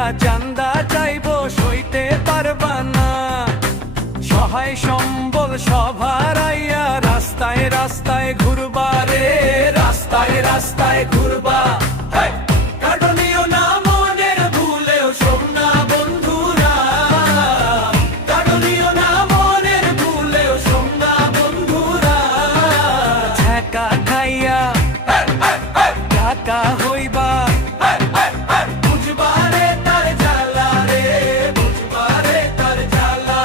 টাকা চান্দা চাইবো সইতে পারবা না। সহায় সম্বল সভার আইয়া রাস্তায় রাস্তায় ঘুরবা রে, রাস্তায় রাস্তায় ঘুরবা। কাটনিও না মনের ভুলেও সোনা বন্ধুরা, কাটনিও না মনের ভুলেও সোনা বন্ধুরা। ঝাঁকা খাইয়া টাকা হইবা, বুঝবারে তার জ্বালা রে, বুঝবারে তার জ্বালা।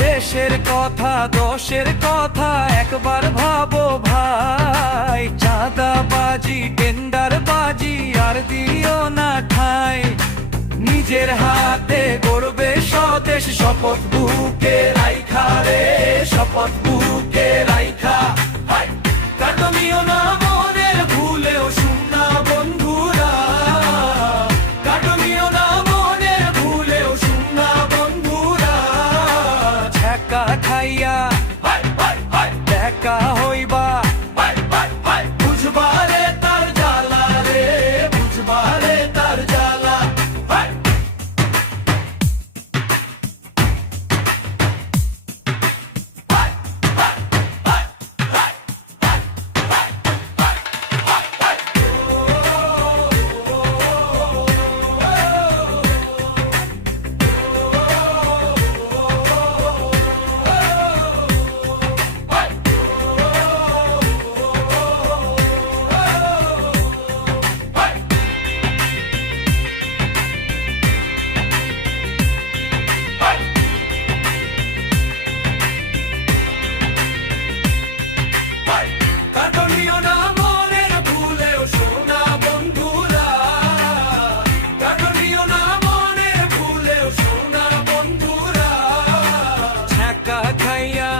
দেশের কথা দশের কথা একবার ভাবো ভাই, চাঁদাবাজি টেন্ডারবাজি আর দিও না ঠাই। নিজের হাতে গড়বে স্বদেশ, শপথ বুকে রাইখা রে, শপথ বুকে রাইখা। কাটমিও না মনের ভুলেও সোনা বন্ধুরা, কাটমিও না মনের ভুলেও সোনা বন্ধুরা। ঝাঁকা খাইয়া দেখা হইবা, বুঝবারে তার জ্বালা রে, বুঝবারে তার জ্বালা। কাটনিও না মনের ভুলেও সোনা বন্ধুরা, কাটনিও না মনের ভুলেও সোনা বন্ধুরা। ঝাঁকা খাইয়া